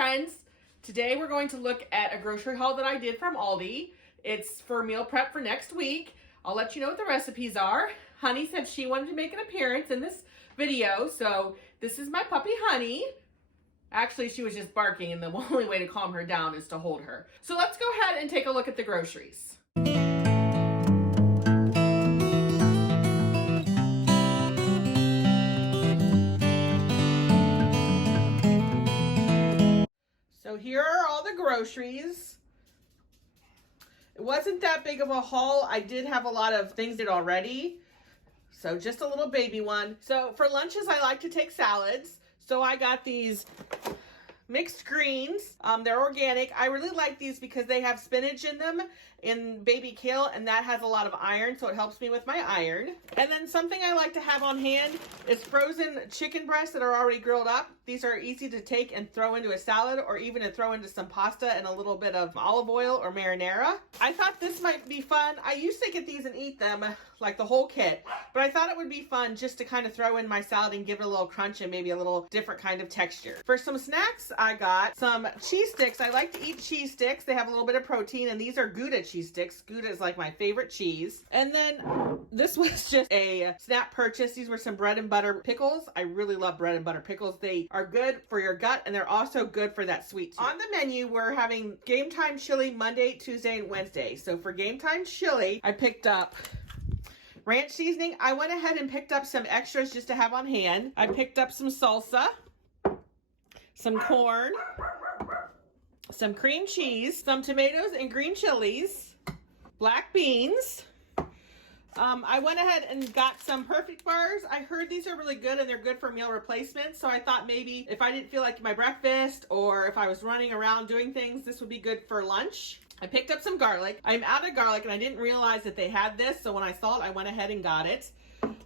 friends. Today we're going to look at a grocery haul that I did from Aldi. It's for meal prep for next week. I'll let you know what the recipes are. Honey said she wanted to make an appearance in this video, so this is my puppy Honey. Actually, she was just barking, and the only way to calm her down is to hold her. So let's go ahead and take a look at the groceries. So here are all the groceries. It wasn't that big of a haul. I did have a lot of things did already. So just a little baby one. So for lunches, I like to take salads. So I got these mixed greens. They're organic. I really like these because they have spinach in them and baby kale, and that has a lot of iron, so it helps me with my iron. And then something I like to have on hand is frozen chicken breasts that are already grilled up. These are easy to take and throw into a salad, or even to throw into some pasta and a little bit of olive oil or marinara. I thought this might be fun. I used to get these and eat them, like the whole kit, but I thought it would be fun just to kind of throw in my salad and give it a little crunch and maybe a little different kind of texture. For some snacks, I got some cheese sticks. I like to eat cheese sticks. They have a little bit of protein, and these are Gouda cheese sticks. Gouda is like my favorite cheese. And then this was just a snap purchase. These were some bread and butter pickles. I really love bread and butter pickles. They are good for your gut, and they're also good for that sweet tooth. On the menu, we're having Game Time Chili Monday, Tuesday, and Wednesday. So for Game Time Chili, I picked up ranch seasoning. I went ahead and picked up some extras just to have on hand. I picked up some salsa, some corn, some cream cheese, some tomatoes and green chilies, black beans. I went ahead and got some Perfect Bars. I heard these are really good and they're good for meal replacements. So I thought maybe if I didn't feel like my breakfast, or if I was running around doing things, this would be good for lunch. I picked up some garlic. I'm out of garlic and I didn't realize that they had this. So when I saw it, I went ahead and got it.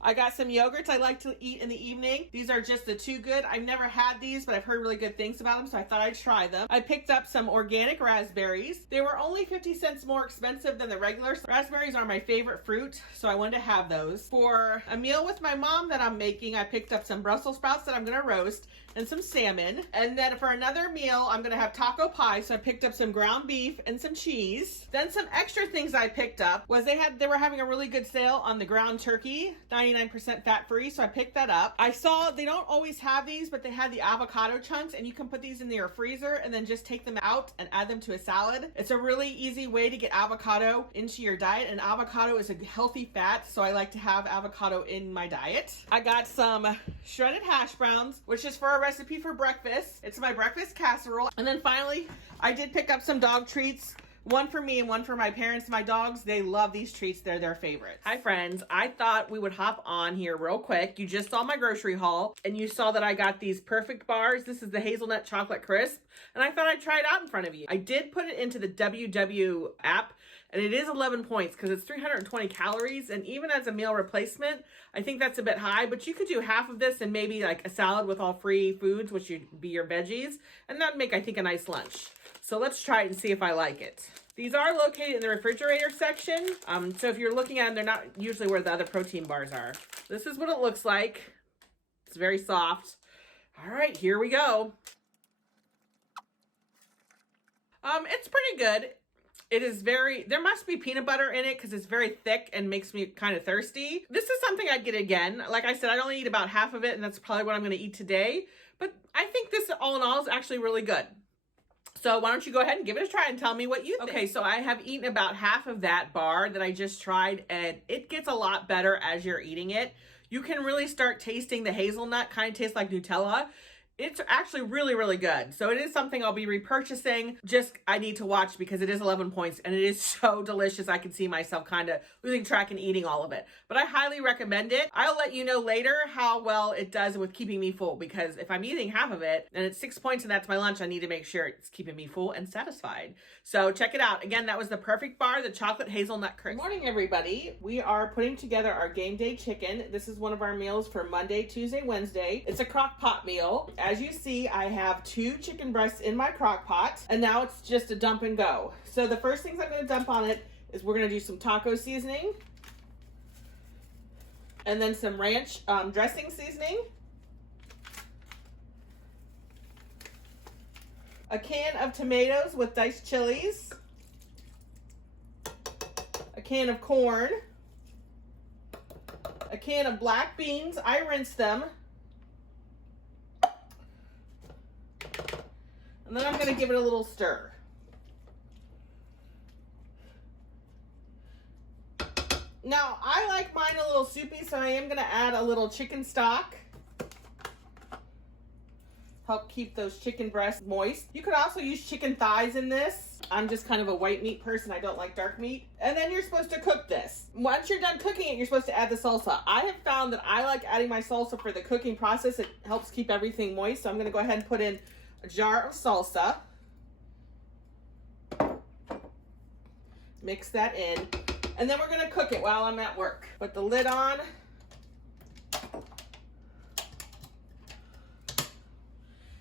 I got some yogurts I like to eat in the evening. These are just the Too Good. I've never had these, but I've heard really good things about them, so I thought I'd try them. I picked up some organic raspberries. They were only 50 cents more expensive than the regular. Raspberries are my favorite fruit, so I wanted to have those. For a meal with my mom that I'm making, I picked up some Brussels sprouts that I'm gonna roast and some salmon. And then for another meal, I'm gonna have taco pie, so I picked up some ground beef and some cheese. Then some extra things I picked up was they were having a really good sale on the ground turkey, 99% fat free, so I picked that up. I saw they don't always have these, but they had the avocado chunks, and you can put these in your freezer and then just take them out and add them to a salad. It's a really easy way to get avocado into your diet, and avocado is a healthy fat, so I like to have avocado in my diet. I got some shredded hash browns, which is for a recipe for breakfast. It's my breakfast casserole. And then finally, I did pick up some dog treats. One for me and one for my parents. My dogs, they love these treats. They're their favorites. Hi friends, I thought we would hop on here real quick. You just saw my grocery haul and you saw that I got these Perfect Bars. This is the hazelnut chocolate crisp, and I thought I'd try it out in front of you. I did put it into the WW app, and it is 11 points because it's 320 calories, and even as a meal replacement, I think that's a bit high, but you could do half of this and maybe like a salad with all free foods, which would be your veggies, and that'd make, I think, a nice lunch. So let's try it and see if I like it. These are located in the refrigerator section. So if you're looking at them, they're not usually where the other protein bars are. This is what it looks like. It's very soft. All right, here we go. It's pretty good. It is there must be peanut butter in it because it's very thick and makes me kind of thirsty. This is something I'd get again. Like I said, I'd only eat about half of it, and that's probably what I'm gonna eat today. But I think this, all in all, is actually really good. So why don't you go ahead and give it a try and tell me what you think. Okay, so I have eaten about half of that bar that I just tried, and it gets a lot better as you're eating it. You can really start tasting the hazelnut, kind of tastes like Nutella. It's actually really, really good. So it is something I'll be repurchasing. Just, I need to watch because it is 11 points and it is so delicious. I can see myself kind of losing track and eating all of it. But I highly recommend it. I'll let you know later how well it does with keeping me full, because if I'm eating half of it and it's 6 points and that's my lunch, I need to make sure it's keeping me full and satisfied. So check it out. Again, that was the Perfect Bar, the chocolate hazelnut crisp. Good morning, everybody. We are putting together our game day chicken. This is one of our meals for Monday, Tuesday, Wednesday. It's a crock pot meal. As you see, I have 2 chicken breasts in my crock pot, and now it's just a dump and go. So the first things I'm going to dump on it is we're going to do some taco seasoning, and then some ranch dressing seasoning, a can of tomatoes with diced chilies, a can of corn, a can of black beans. I rinsed them. And then I'm going to give it a little stir. Now, I like mine a little soupy, so I am going to add a little chicken stock. Help keep those chicken breasts moist. You could also use chicken thighs in this. I'm just kind of a white meat person. I don't like dark meat. And then you're supposed to cook this. Once you're done cooking it, you're supposed to add the salsa. I have found that I like adding my salsa for the cooking process. It helps keep everything moist. So I'm going to go ahead and put in a jar of salsa. Mix that in. And then we're going to cook it while I'm at work. Put the lid on.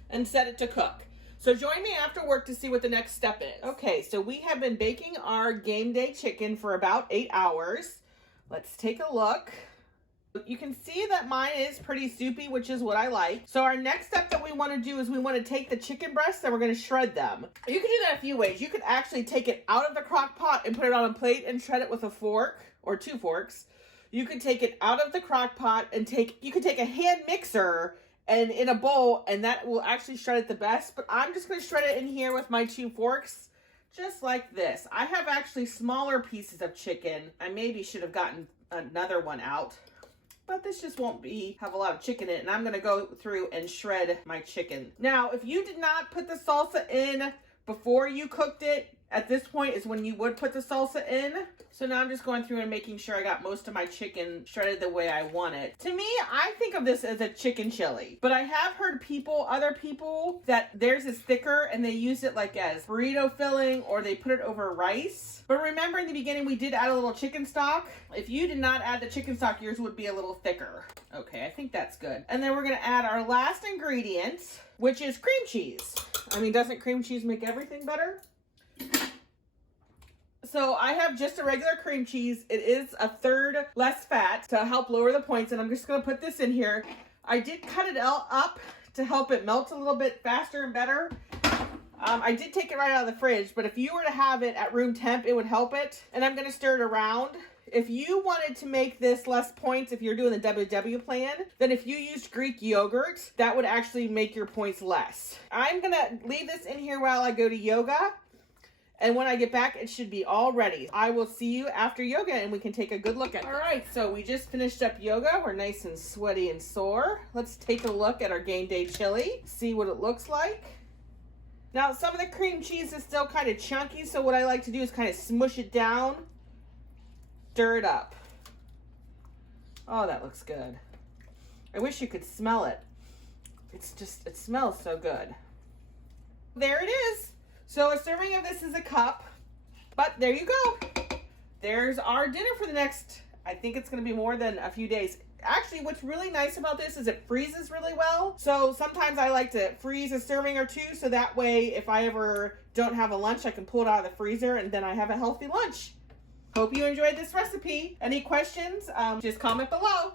And set it to cook. So join me after work to see what the next step is. Okay, so we have been baking our game day chicken for about 8 hours. Let's take a look. You can see that mine is pretty soupy, which is what I like. So our next step that we want to do is we want to take the chicken breasts and we're going to shred them. You can do that a few ways. You could actually take it out of the crock pot and put it on a plate and shred it with a fork or 2 forks. You could take it out of the crock pot and you could take a hand mixer and in a bowl, and that will actually shred it the best. But I'm just going to shred it in here with my 2 forks, just like this. I have actually smaller pieces of chicken. I maybe should have gotten another one out, but this just won't have a lot of chicken in it. And I'm going to go through and shred my chicken. Now, if you did not put the salsa in before you cooked it, at this point is when you would put the salsa in. So now I'm just going through and making sure I got most of my chicken shredded the way I want it. To me, I think of this as a chicken chili. But I have heard other people, that theirs is thicker and they use it like as burrito filling or they put it over rice. But remember in the beginning we did add a little chicken stock. If you did not add the chicken stock, yours would be a little thicker. Okay, I think that's good. And then we're going to add our last ingredient, which is cream cheese. I mean, doesn't cream cheese make everything better? So I have just a regular cream cheese. It is a third less fat to help lower the points, and I'm just going to put this in here. I did cut it up to help it melt a little bit faster and better. I did take it right out of the fridge, but if you were to have it at room temp, it would help it. And I'm going to stir it around. If you wanted to make this less points, if you're doing the WW plan, then if you used Greek yogurt, that would actually make your points less. I'm going to leave this in here while I go to yoga. And when I get back, it should be all ready. I will see you after yoga and we can take a good look at it. All right, so we just finished up yoga. We're nice and sweaty and sore. Let's take a look at our game day chili, see what it looks like. Now, some of the cream cheese is still kind of chunky, so what I like to do is kind of smush it down, stir it up. Oh, that looks good. I wish you could smell it. It smells so good. There it is. So a serving of this is a cup, but there you go. There's our dinner for the next, I think it's going to be more than a few days. Actually, what's really nice about this is it freezes really well. So sometimes I like to freeze a serving or 2, so that way if I ever don't have a lunch, I can pull it out of the freezer and then I have a healthy lunch. Hope you enjoyed this recipe. Any questions, just comment below.